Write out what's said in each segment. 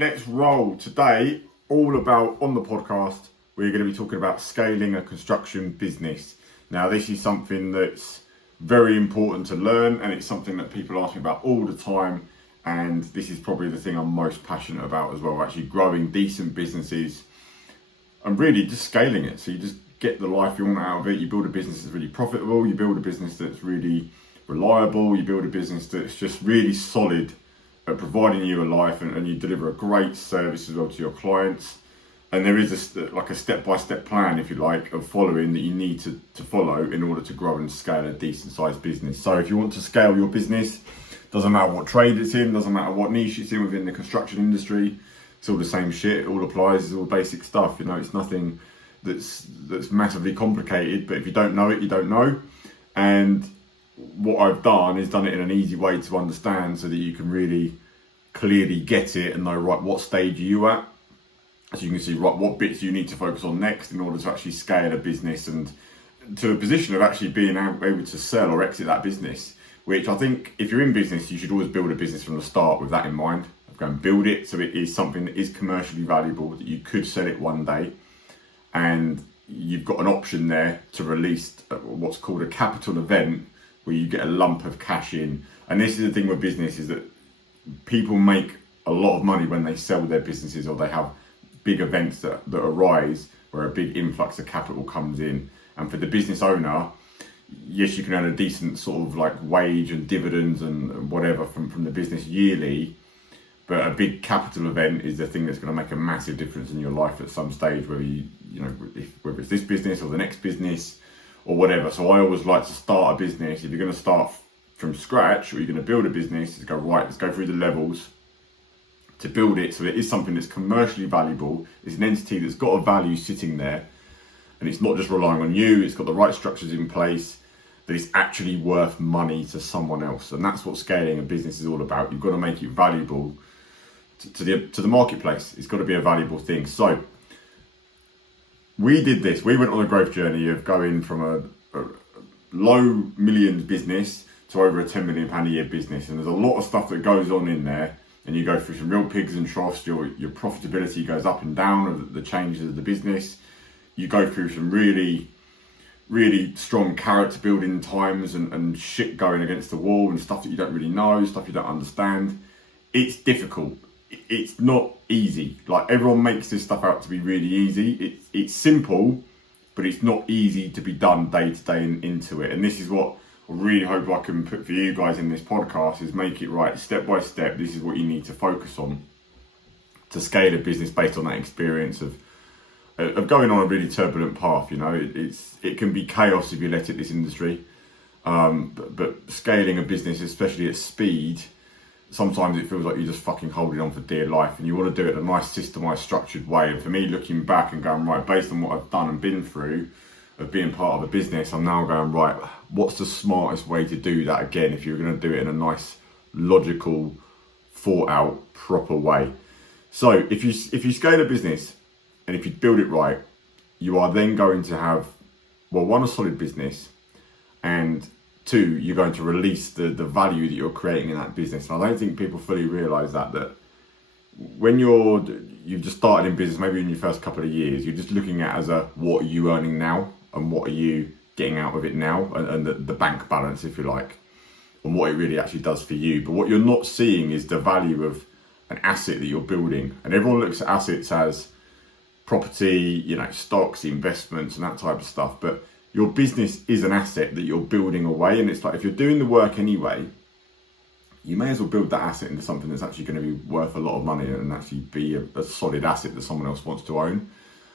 Let's roll. Today, all about on the podcast, we're going to be talking about scaling a construction business. Now, this is something that's very important to learn, and it's something that people ask me about all the time. And this is probably the thing I'm most passionate about as well, actually growing decent businesses and really just scaling it. So you just get the life you want out of it. You build a business that's really profitable. You build a business that's really reliable. You build a business that's just really solid at providing you a life, and you deliver a great service as well to your clients. And there is a step-by-step plan, if you like, of following that you need to follow in order to grow and scale a decent sized business. So if you want to scale your business, doesn't matter what trade it's in, doesn't matter what niche it's in within the construction industry, it's all the same shit, it all applies, it's all basic stuff, you know, it's nothing that's massively complicated, but if you don't know it, you don't know. And what I've done is done it in an easy way to understand so that you can really clearly get it and know, right, what stage are you at? So you can see, right, what bits you need to focus on next in order to actually scale a business and to a position of actually being able to sell or exit that business, which I think if you're in business, you should always build a business from the start with that in mind. Go and build it so it is something that is commercially valuable, that you could sell it one day, and you've got an option there to release what's called a capital event, where you get a lump of cash in. And this is the thing with business, is that people make a lot of money when they sell their businesses, or they have big events that arise where a big influx of capital comes in. And for the business owner, yes, you can earn a decent sort of like wage and dividends and whatever from the business yearly, but a big capital event is the thing that's going to make a massive difference in your life at some stage, whether whether it's this business or the next business or whatever. So I always like to start a business. If you're going to start from scratch, or you're going to build a business, is go, right, let's go through the levels to build it so it is something that's commercially valuable. It's an entity that's got a value sitting there, and it's not just relying on you. It's got the right structures in place, that it's actually worth money to someone else. And that's what scaling a business is all about. You've got to make it valuable to the marketplace. It's got to be a valuable thing. So we did this. We went on a growth journey of going from a low millions business to over a £10 million a year business. And there's a lot of stuff that goes on in there. And you go through some real pigs and troughs. Your profitability goes up and down of the changes of the business. You go through some really, really strong character building times and shit going against the wall and stuff that you don't really know, stuff you don't understand. It's difficult. It's not easy. Like, everyone makes this stuff out to be really easy. It's simple, but it's not easy to be done day to day into it. And this is what I really hope I can put for you guys in this podcast, is make it right step by step. This is what you need to focus on to scale a business based on that experience of going on a really turbulent path. You know, it can be chaos if you let it, this industry. But scaling a business, especially at speed, sometimes it feels like you're just fucking holding on for dear life, and you want to do it in a nice, systemized, structured way. And for me, looking back and going, right, based on what I've done and been through of being part of a business, I'm now going, right, what's the smartest way to do that again, if you're going to do it in a nice, logical, thought out, proper way. So if you scale a business, and if you build it right, you are then going to have, well, one, a solid business, and two, you're going to release the value that you're creating in that business. And I don't think people fully realise that when you've just started in business, maybe in your first couple of years, you're just looking at what are you earning now, and what are you getting out of it now, and the bank balance, if you like, and what it really actually does for you. But what you're not seeing is the value of an asset that you're building. And everyone looks at assets as property, stocks, investments, and that type of stuff. But your business is an asset that you're building away. And it's like, if you're doing the work anyway, you may as well build that asset into something that's actually going to be worth a lot of money and actually be a solid asset that someone else wants to own.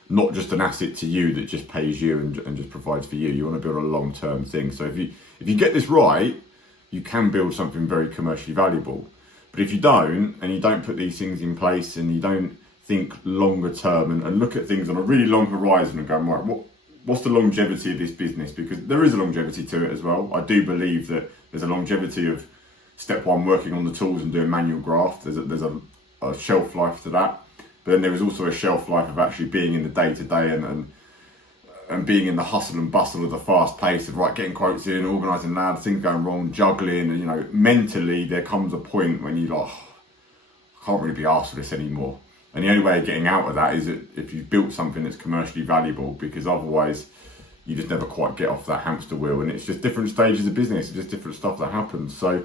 Not just an asset to you that just pays you and just provides for you. You want to build a long-term thing. So if you get this right, you can build something very commercially valuable. But if you don't, and you don't put these things in place, and you don't think longer term and look at things on a really long horizon and go, right, what's the longevity of this business? Because there is a longevity to it as well. I do believe that there's a longevity of step one, working on the tools and doing manual graft. There's a shelf life to that. But then there is also a shelf life of actually being in the day-to-day and being in the hustle and bustle of the fast pace of, right, getting quotes in, organising lads, things going wrong, juggling. And, mentally there comes a point when you like, I can't really be asked for this anymore. And the only way of getting out of that is if you've built something that's commercially valuable, because otherwise you just never quite get off that hamster wheel. And it's just different stages of business, it's just different stuff that happens. So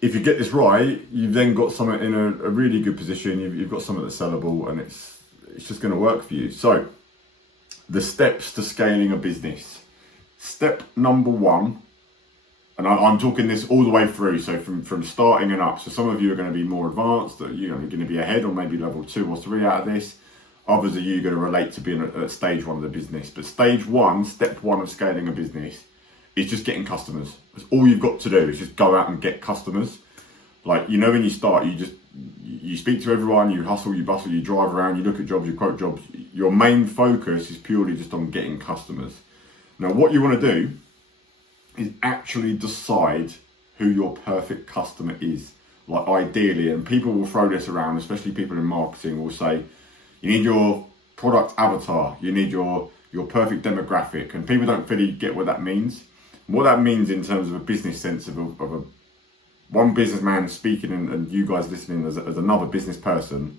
if you get this right, you've then got something in a really good position. You've got something that's sellable, and it's just going to work for you. So the steps to scaling a business. Step number one, and I'm talking this all the way through, so from starting and up. So some of you are going to be more advanced, you're going to be ahead, or maybe level 2 or 3 out of this. Others of you are going to relate to being at stage 1 of the business. But stage 1, step 1 of scaling a business is just getting customers. That's all you've got to do, is just go out and get customers. Like, when you start, you speak to everyone, you hustle, you bustle, you drive around, you look at jobs, you quote jobs. Your main focus is purely just on getting customers. Now, what you want to do is actually decide who your perfect customer is. Like, ideally, and people will throw this around, especially people in marketing will say, you need your product avatar, you need your perfect demographic, and people don't really get what that means. What that means in terms of a business sense of one businessman speaking and you guys listening as another business person,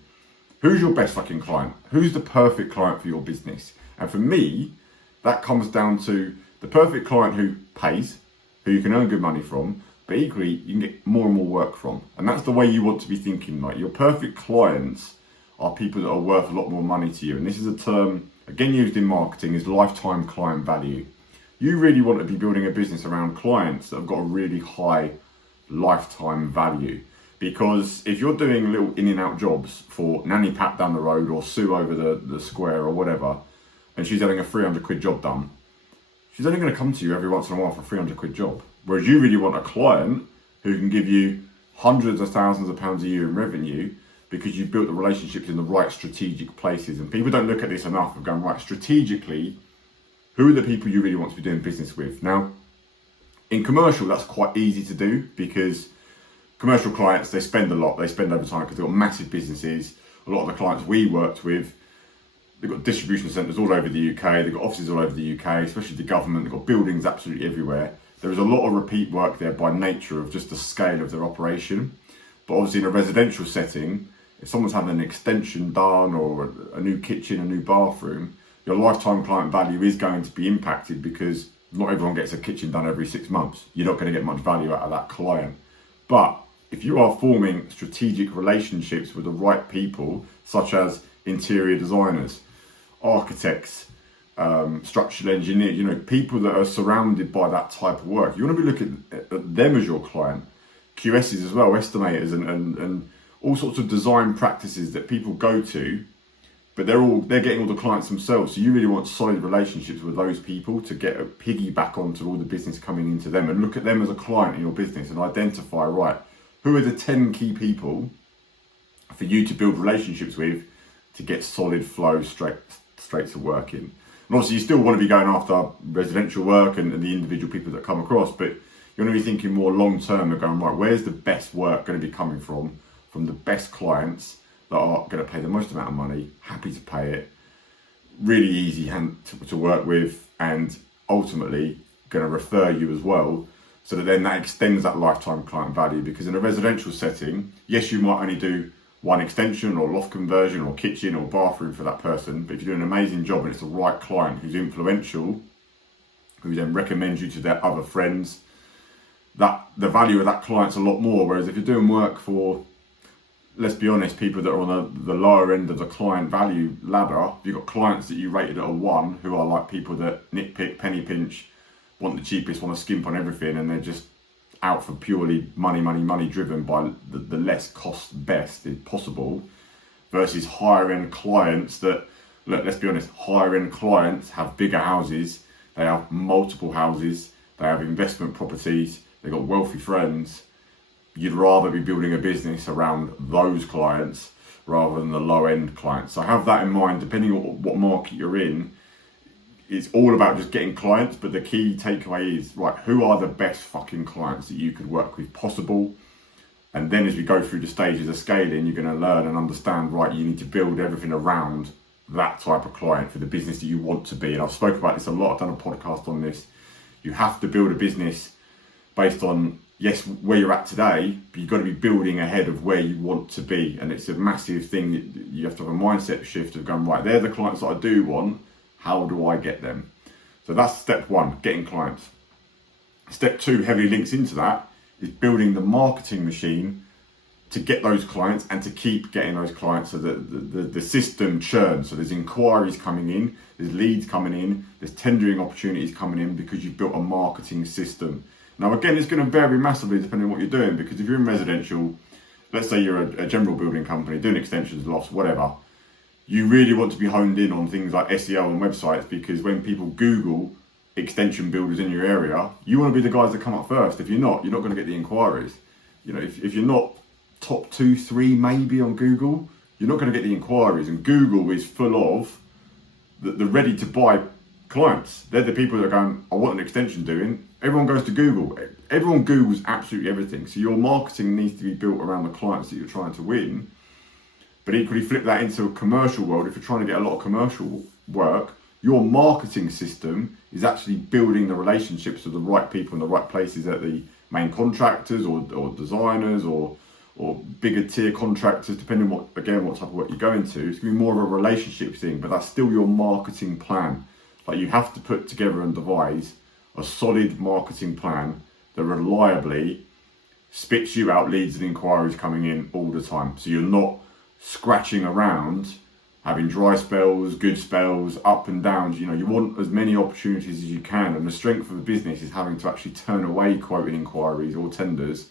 who's your best fucking client? Who's the perfect client for your business? And for me, that comes down to the perfect client who pays, who you can earn good money from, but equally you can get more and more work from. And that's the way you want to be thinking. Like, your perfect clients are people that are worth a lot more money to you. And this is a term, again, used in marketing, is lifetime client value. You really want to be building a business around clients that have got a really high lifetime value. Because if you're doing little in and out jobs for Nanny Pat down the road, or Sue over the square or whatever, and she's having a 300 quid job done, she's only going to come to you every once in a while for a 300 quid job. Whereas you really want a client who can give you hundreds of thousands of pounds a year in revenue, because you've built the relationships in the right strategic places. And people don't look at this enough of going, right, strategically, who are the people you really want to be doing business with? Now, in commercial, that's quite easy to do, because commercial clients, they spend a lot. They spend over time because they've got massive businesses. A lot of the clients we worked with, they've got distribution centres all over the UK. They've got offices all over the UK, especially the government. They've got buildings absolutely everywhere. There is a lot of repeat work there by nature of just the scale of their operation. But obviously in a residential setting, if someone's having an extension done, or a new kitchen, a new bathroom, your lifetime client value is going to be impacted, because not everyone gets a kitchen done every 6 months. You're not going to get much value out of that client. But if you are forming strategic relationships with the right people, such as interior designers, architects, structural engineers, people that are surrounded by that type of work, you want to be looking at them as your client. QSs as well, estimators, and all sorts of design practices that people go to, but they're getting all the clients themselves. So you really want solid relationships with those people to get a piggyback onto all the business coming into them, and look at them as a client in your business and identify, right, who are the 10 key people for you to build relationships with to get solid flow straight to work in. And obviously you still want to be going after residential work and the individual people that come across, but you want to be thinking more long term and going, right, where's the best work going to be coming from the best clients that are going to pay the most amount of money, happy to pay it, really easy to work with, and ultimately going to refer you as well, so that then that extends that lifetime client value. Because in a residential setting, yes, you might only do one extension or loft conversion or kitchen or bathroom for that person, but if you're doing an amazing job and it's the right client who's influential, who then recommends you to their other friends, that the value of that client's a lot more. Whereas if you're doing work for, let's be honest, people that are on the lower end of the client value ladder, you've got clients that you rated at a 1, who are like people that nitpick, penny pinch, want the cheapest, want to skimp on everything, and they're just out for purely money driven by the less cost best if possible, versus higher end clients that, look, let's be honest, higher end clients have bigger houses, they have multiple houses, they have investment properties, they've got wealthy friends. You'd rather be building a business around those clients rather than the low end clients. So have that in mind, depending on what market you're in. It's all about just getting clients, but the key takeaway is, right, who are the best fucking clients that you could work with possible? And then as we go through the stages of scaling, you're going to learn and understand, right, you need to build everything around that type of client for the business that you want to be. And I've spoken about this a lot, I've done a podcast on this. You have to build a business based on yes, where you're at today, but you've got to be building ahead of where you want to be. And it's a massive thing that you have to have a mindset shift of going, right, they're the clients that I do want. How do I get them? So that's step one, getting clients. Step two heavily links into that is building the marketing machine to get those clients and to keep getting those clients, so that the system churns. So there's inquiries coming in, there's leads coming in, there's tendering opportunities coming in because you've built a marketing system. Now, again, it's going to vary massively depending on what you're doing, because if you're in residential, let's say you're a general building company doing extensions, lofts, whatever, you really want to be honed in on things like SEO and websites, because when people Google extension builders in your area, you want to be the guys that come up first. If you're not going to get the inquiries. You know, if you're not top 2, 3 maybe on Google, you're not going to get the inquiries. And Google is full of the ready to buy clients. They're the people that are going, I want an extension doing. Everyone goes to Google. Everyone Googles absolutely everything. So your marketing needs to be built around the clients that you're trying to win. But equally flip that into a commercial world. If you're trying to get a lot of commercial work, your marketing system is actually building the relationships with the right people in the right places at the main contractors or designers or bigger tier contractors, depending on what type of work you're going to. It's going to be more of a relationship thing, but that's still your marketing plan. Like, you have to put together and devise a solid marketing plan that reliably spits you out leads and inquiries coming in all the time. So you're not scratching around, having dry spells, good spells, up and downs. You know, you want as many opportunities as you can, and the strength of the business is having to actually turn away quoting inquiries or tenders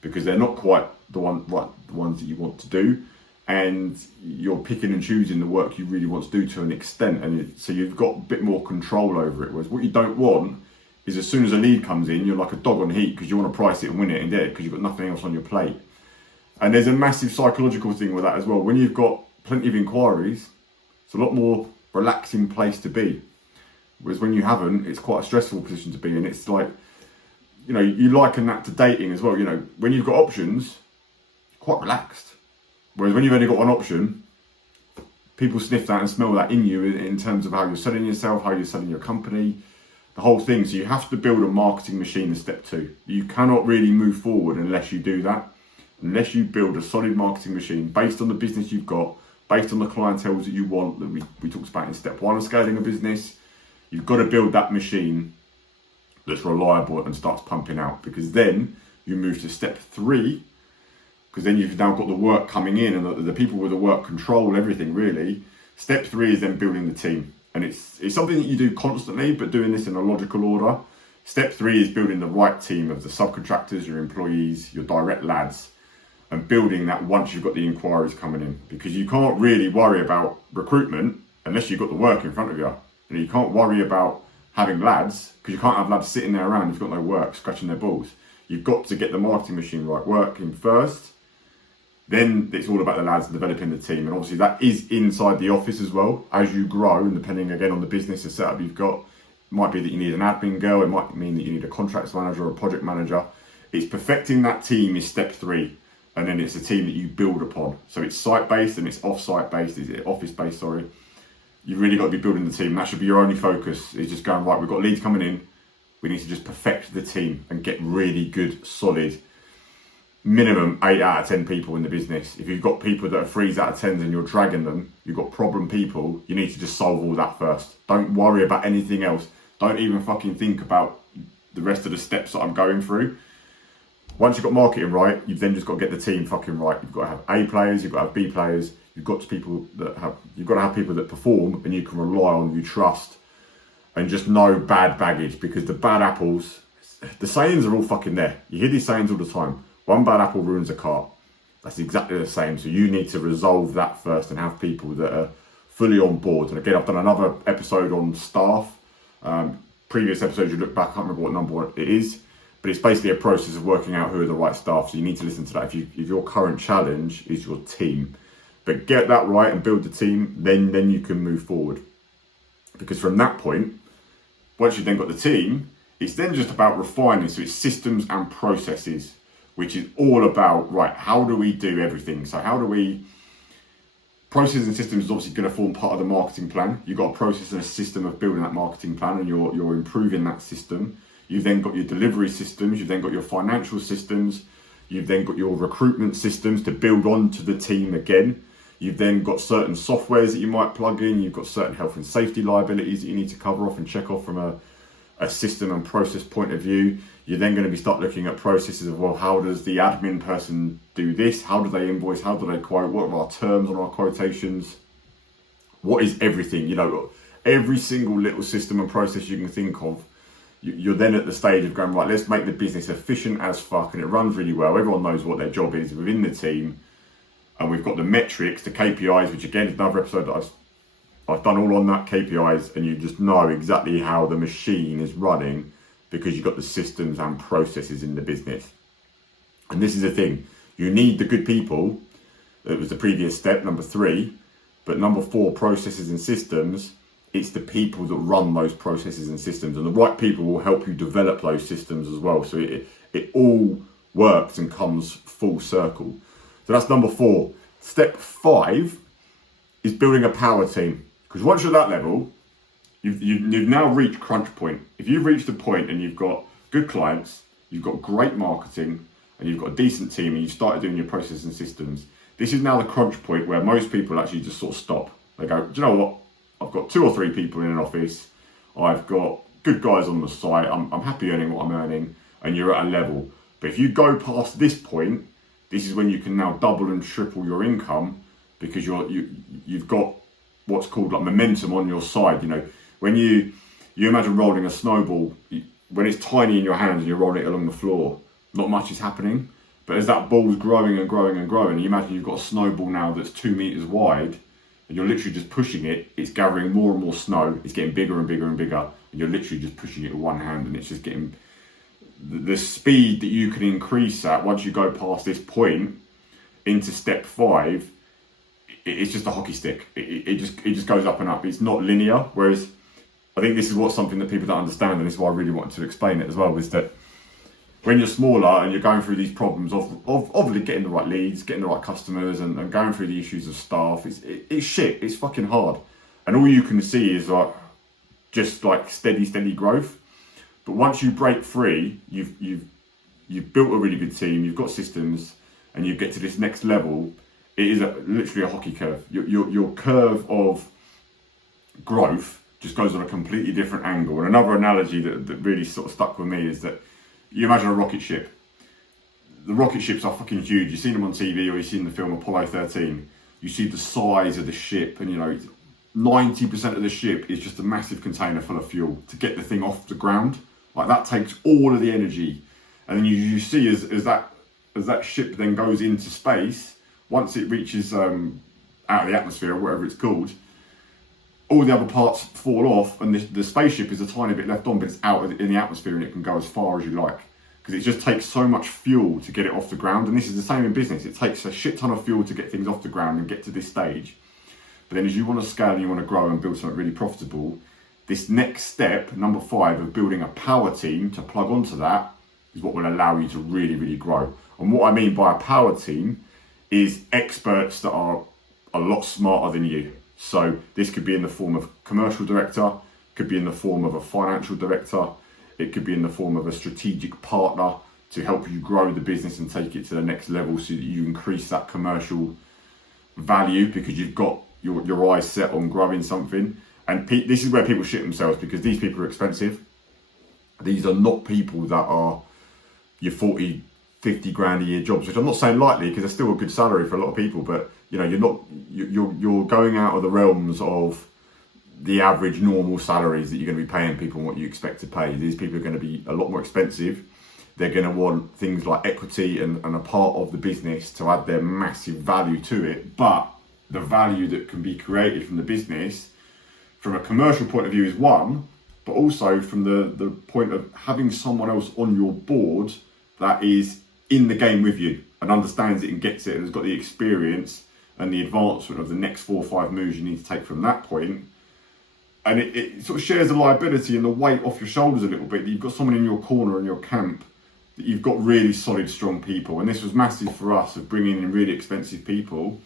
because they're not quite the ones that you want to do, and you're picking and choosing the work you really want to do to an extent, and so you've got a bit more control over it. Whereas what you don't want is, as soon as a lead comes in, you're like a dog on heat because you want to price it and win it and get it because you've got nothing else on your plate. And there's a massive psychological thing with that as well. When you've got plenty of inquiries, it's a lot more relaxing place to be. Whereas when you haven't, it's quite a stressful position to be in. It's like, you know, you liken that to dating as well. You know, when you've got options, quite relaxed. Whereas when you've only got one option, people sniff that and smell that in you in terms of how you're selling yourself, how you're selling your company, the whole thing. So you have to build a marketing machine in step two. You cannot really move forward unless you do that. Unless you build a solid marketing machine based on the business you've got, based on the clientele that you want, that we talked about in step one of scaling a business. You've got to build that machine that's reliable and starts pumping out, because then you move to step three, because then you've now got the work coming in and the people with the work control everything really. Step three is then building the team, and it's something that you do constantly, but doing this in a logical order. Step three is building the right team of the subcontractors, your employees, your direct lads, and building that once you've got the inquiries coming in, because you can't really worry about recruitment unless you've got the work in front of you. And you can't worry about having lads, because you can't have lads sitting there around who've got no work, scratching their balls. You've got to get the marketing machine right, working first. Then it's all about the lads and developing the team. And obviously that is inside the office as well. As you grow, and depending again on the business, the setup you've got, it might be that you need an admin girl, it might mean that you need a contracts manager or a project manager. It's perfecting that team is step three. And then it's a team that you build upon. So it's site-based and it's off-site based, office-based, sorry. You've really got to be building the team. That should be your only focus, is just going, right, we've got leads coming in. We need to just perfect the team and get really good, solid, minimum 8 out of 10 people in the business. If you've got people that are 3s out of 10s and you're dragging them, you've got problem people, you need to just solve all that first. Don't worry about anything else. Don't even fucking think about the rest of the steps that I'm going through. Once you've got marketing right, you've then just got to get the team fucking right. You've got to have A players, you've got to have B players, you've got to have people that perform and you can rely on, you trust, and just no bad baggage, because the bad apples, the sayings are all fucking there. You hear these sayings all the time. One bad apple ruins a cart. That's exactly the same. So you need to resolve that first and have people that are fully on board. And again, I've done another episode on staff. Previous episodes, you look back, I can't remember what number it is. But it's basically a process of working out who are the right staff. So you need to listen to that if your current challenge is your team. But get that right and build the team, then you can move forward. Because from that point, once you've then got the team, it's then just about refining. So it's systems and processes, which is all about, right, how do we do everything? So processes and systems is obviously going to form part of the marketing plan. You've got a process and a system of building that marketing plan, and you're improving that system. You've then got your delivery systems, you've then got your financial systems, you've then got your recruitment systems to build onto the team again. You've then got certain softwares that you might plug in, you've got certain health and safety liabilities that you need to cover off and check off from a system and process point of view. You're then going to start looking at processes of, well, how does the admin person do this? How do they invoice? How do they quote? What are our terms on our quotations? What is everything? You know, every single little system and process you can think of. You're then at the stage of going, right, let's make the business efficient as fuck, and it runs really well. Everyone knows what their job is within the team. And we've got the metrics, the KPIs, which again is another episode that I've done all on that, KPIs, and you just know exactly how the machine is running because you've got the systems and processes in the business. And this is the thing, you need the good people. It was the previous step, number 3, but number 4, processes and systems. It's the people that run those processes and systems, and the right people will help you develop those systems as well. So it all works and comes full circle. So that's number 4. Step 5 is building a power team. Because once you're at that level, you've now reached crunch point. If you've reached a point and you've got good clients, you've got great marketing, and you've got a decent team, and you've started doing your processes and systems, this is now the crunch point where most people actually just sort of stop. They go, do you know what? I've got 2 or 3 people in an office. I've got good guys on the site. I'm happy earning what I'm earning, and you're at a level. But if you go past this point, this is when you can now double and triple your income because you've got what's called like momentum on your side. You know, when you imagine rolling a snowball, when it's tiny in your hands and you're rolling it along the floor, not much is happening. But as that ball's growing and growing and growing, you imagine you've got a snowball now that's 2 meters wide, and you're literally just pushing it. It's gathering more and more snow. It's getting bigger and bigger and bigger, and you're literally just pushing it with one hand, and it's just getting the speed that you can increase at once you go past this point into step 5. It's just a hockey stick. It just goes up and up. It's not linear. Whereas I think this is what's something that people don't understand, and this is why I really wanted to explain it as well, is that when you're smaller and you're going through these problems of getting the right leads, getting the right customers, and going through the issues of staff, it's shit. It's fucking hard, and all you can see is like just like steady growth. But once you break free, you've built a really good team, you've got systems, and you get to this next level. It is literally a hockey curve. Your curve of growth just goes on a completely different angle. And another analogy that really sort of stuck with me is that you imagine a rocket ship. The rocket ships are fucking huge. You've seen them on TV, or you've seen the film Apollo 13. You see the size of the ship, and 90% of the ship is just a massive container full of fuel to get the thing off the ground. Like that takes all of the energy. And then you see as that ship then goes into space, once it reaches out of the atmosphere or whatever it's called, all the other parts fall off, and the spaceship is a tiny bit left on, but it's out in the atmosphere and it can go as far as you like. Because it just takes so much fuel to get it off the ground. And this is the same in business. It takes a shit ton of fuel to get things off the ground and get to this stage. But then as you want to scale and you want to grow and build something really profitable, this next step, number 5, of building a power team to plug onto that, is what will allow you to really, really grow. And what I mean by a power team is experts that are a lot smarter than you. So this could be in the form of commercial director, could be in the form of a financial director, it could be in the form of a strategic partner to help you grow the business and take it to the next level so that you increase that commercial value because you've got your eyes set on growing something. And this is where people shit themselves, because these people are expensive. These are not people that are your 40, 50 grand a year jobs, which I'm not saying lightly because they're still a good salary for a lot of people, but you're going out of the realms of the average normal salaries that you're going to be paying people and what you expect to pay. These people are going to be a lot more expensive. They're going to want things like equity and a part of the business to add their massive value to it. But the value that can be created from the business from a commercial point of view is one, but also from the point of having someone else on your board that is in the game with you and understands it and gets it and has got the experience and the advancement of the next 4 or 5 moves you need to take from that point. And it sort of shares the liability and the weight off your shoulders a little bit, that you've got someone in your corner in your camp, that you've got really solid, strong people. And this was massive for us, of bringing in really expensive people.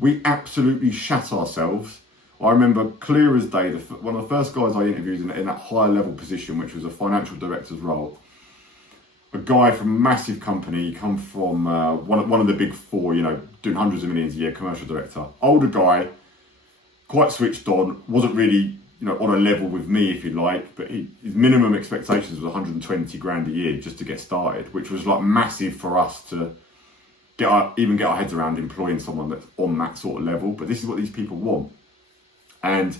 We absolutely shat ourselves I remember clear as day, one of the first guys I interviewed in that higher level position, which was a financial director's role, a guy from a massive company, come from one of the big four, doing hundreds of millions a year, commercial director, older guy, quite switched on, wasn't really, on a level with me, if you like, but his minimum expectations was 120 grand a year just to get started, which was like massive for us to get our heads around employing someone that's on that sort of level. But this is what these people want. And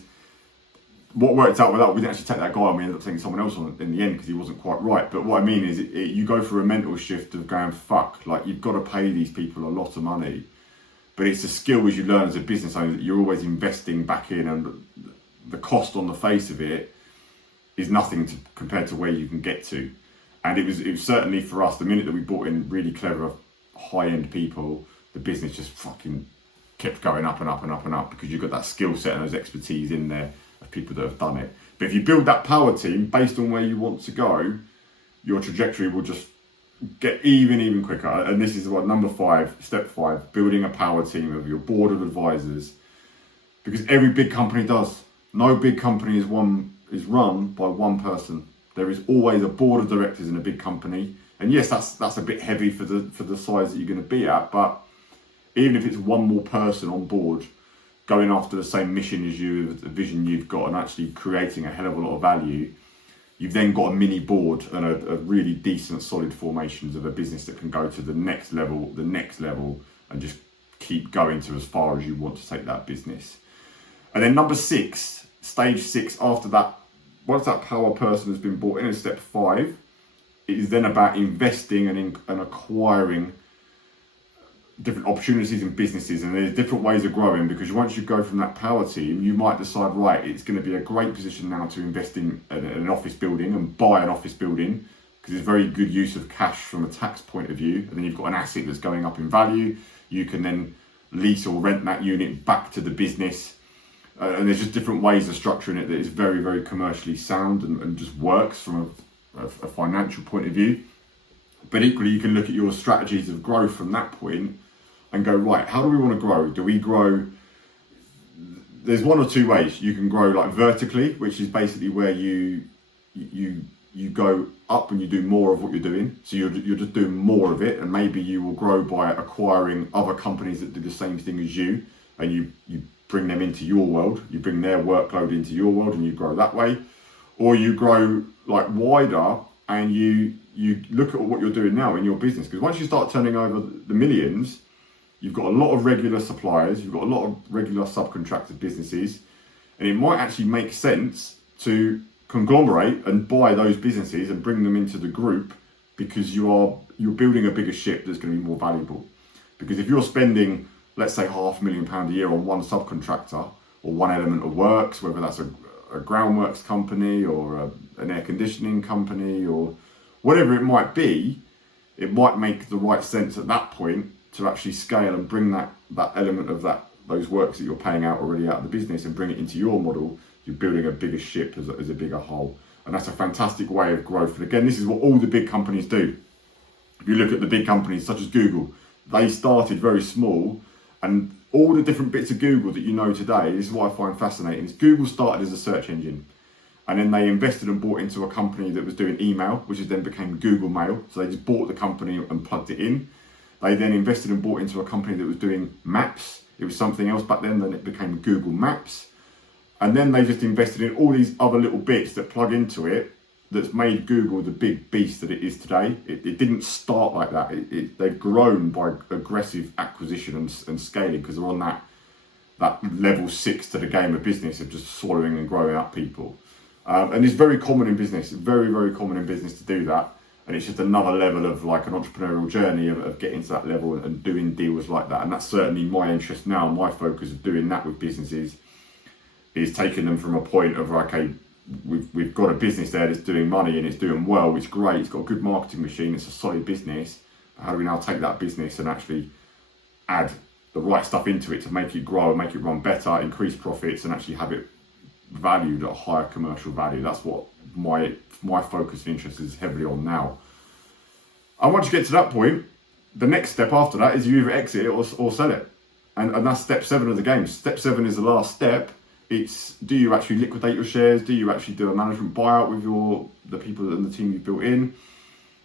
what worked out with that, we didn't actually take that guy and we ended up taking someone else on in the end because he wasn't quite right. But what I mean is you go through a mental shift of going, fuck, like you've got to pay these people a lot of money. But it's a skill as you learn as a business owner that you're always investing back in, and the cost on the face of it is nothing compared to where you can get to. And it was certainly for us, the minute that we brought in really clever, high-end people, the business just fucking kept going up and up and up and up because you've got that skill set and those expertise in there of people that have done it. But if you build that power team based on where you want to go, your trajectory will just get even quicker. And this is what number 5, step 5, building a power team of your board of advisors, because every big company does. No big company is run by one person. There is always a board of directors in a big company. And yes, that's a bit heavy for the size that you're going to be at, but even if it's one more person on board going after the same mission as you, the vision you've got, and actually creating a hell of a lot of value, you've then got a mini board and a really decent solid formations of a business that can go to the next level, and just keep going to as far as you want to take that business. And then number 6, stage 6, after that, once that power person has been brought in step 5, it is then about investing and acquiring different opportunities in businesses. And there's different ways of growing, because once you go from that power team, you might decide, right, it's going to be a great position now to invest in an office building and buy an office building, because it's very good use of cash from a tax point of view. And then you've got an asset that's going up in value. You can then lease or rent that unit back to the business. And there's just different ways of structuring it that is very, very commercially sound and just works from a financial point of view. But equally, you can look at your strategies of growth from that point and go, right, how do we want to grow? Do we grow? There's one or two ways. You can grow like vertically, which is basically where you go up and you do more of what you're doing. So you're just doing more of it, and maybe you will grow by acquiring other companies that do the same thing as you, and you bring them into your world. You bring their workload into your world, and you grow that way. Or you grow like wider, and you look at what you're doing now in your business, because once you start turning over the millions, you've got a lot of regular suppliers, you've got a lot of regular subcontracted businesses, and it might actually make sense to conglomerate and buy those businesses and bring them into the group, because you're building a bigger ship that's going to be more valuable. Because if you're spending, let's say, £500,000 a year on one subcontractor or one element of works, whether that's a groundworks company or an air conditioning company or whatever it might be, it might make the right sense at that point to actually scale and bring that element of those works that you're paying out already out of the business and bring it into your model. You're building a bigger ship as a bigger whole. And that's a fantastic way of growth. And again, this is what all the big companies do. If you look at the big companies such as Google, they started very small, and all the different bits of Google that you know today, this is what I find fascinating, is Google started as a search engine, and then they invested and bought into a company that was doing email, which then became Google Mail. So they just bought the company and plugged it in. They then invested and bought into a company that was doing maps. It was something else back then it became Google Maps. And then they just invested in all these other little bits that plug into it, that's made Google the big beast that it is today. It didn't start like that. They've grown by aggressive acquisition and scaling, because they're on that level 6 to the game of business of just swallowing and growing up people. And it's very common in business, very, very common in business to do that. And it's just another level of like an entrepreneurial journey of getting to that level and doing deals like that. And that's certainly my interest now. My focus of doing that with businesses is taking them from a point of, okay, we've got a business there that's doing money and it's doing well, it's great, it's got a good marketing machine, it's a solid business. How do we now take that business and actually add the right stuff into it to make it grow, make it run better, increase profits, and actually have it valued at a higher commercial value? That's what my focus and interest is heavily on now. And once you get to that point, the next step after that is you either exit it or sell it. And that's step 7 of the game. Step 7 is the last step, It's, do you actually liquidate your shares? Do you actually do a management buyout with the people and the team you've built in?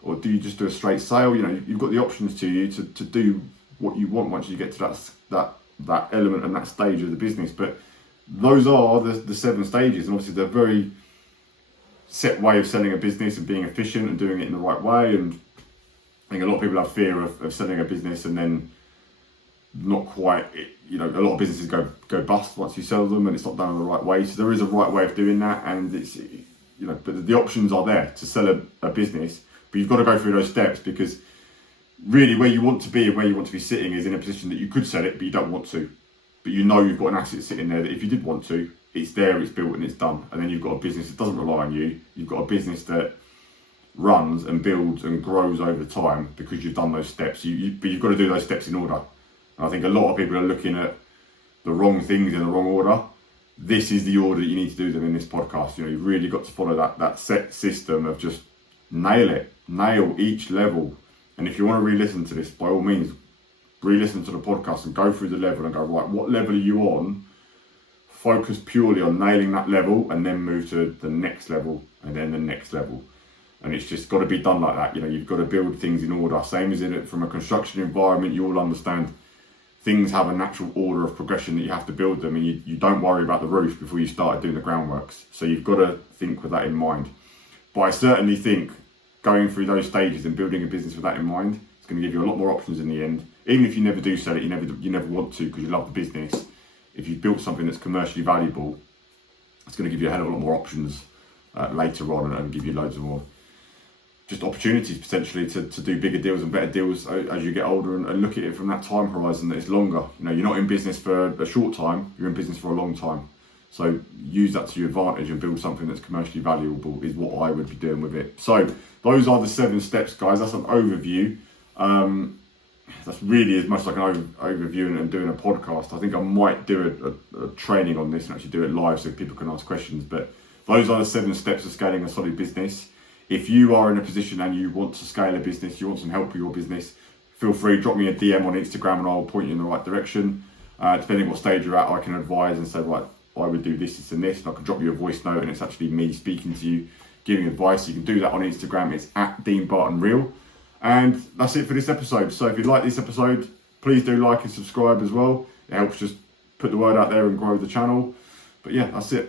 Or do you just do a straight sale? You know, you've got the options to you to do what you want once you get to that element and that stage of the business. But those are the 7 stages, and obviously they're very set way of selling a business and being efficient and doing it in the right way. And I think a lot of people have fear of selling a business and then not quite, you know, a lot of businesses go bust once you sell them and it's not done in the right way. So there is a right way of doing that, and it's, you know, but the options are there to sell a business, but you've got to go through those steps, because really where you want to be and where you want to be sitting is in a position that you could sell it, but you don't want to. But you know you've got an asset sitting there that if you did want to, it's there, it's built and it's done. And then you've got a business that doesn't rely on you. You've got a business that runs and builds and grows over time because you've done those steps. But you've got to do those steps in order. And I think a lot of people are looking at the wrong things in the wrong order. This is the order that you need to do them in this podcast. You know, you've really got to follow that set system of just nail each level. And if you want to re-listen to this, by all means, re-listen to the podcast and go through the level and go, right, what level are you on? Focus purely on nailing that level, and then move to the next level, and then the next level. And it's just got to be done like that. You know, you've got to build things in order. Same as in it from a construction environment, you all understand things have a natural order of progression that you have to build them, and you don't worry about the roof before you start doing the groundworks. So you've got to think with that in mind. But I certainly think going through those stages and building a business with that in mind, it's going to give you a lot more options in the end. Even if you never do sell it, you never want to because you love the business. If you've built something that's commercially valuable, it's going to give you a hell of a lot more options later on, and give you loads of more just opportunities potentially to do bigger deals and better deals as you get older, and look at it from that time horizon that it's longer. You know, you're not in business for a short time, you're in business for a long time. So use that to your advantage and build something that's commercially valuable is what I would be doing with it. So those are the 7 steps, guys. That's an overview. That's really as much like an overview and doing a podcast. I think I might do a training on this and actually do it live so people can ask questions. But those are the 7 steps of scaling a solid business. If you are in a position and you want to scale a business, you want some help with your business, feel free, drop me a DM on Instagram and I'll point you in the right direction. Depending what stage you're at, I can advise and say, right, I would do this and this, and I can drop you a voice note and it's actually me speaking to you, giving advice. You can do that on Instagram. It's @DeanBartonReal. And that's it for this episode. So if you like this episode, please do like and subscribe as well. It helps just put the word out there and grow the channel. But yeah, that's it.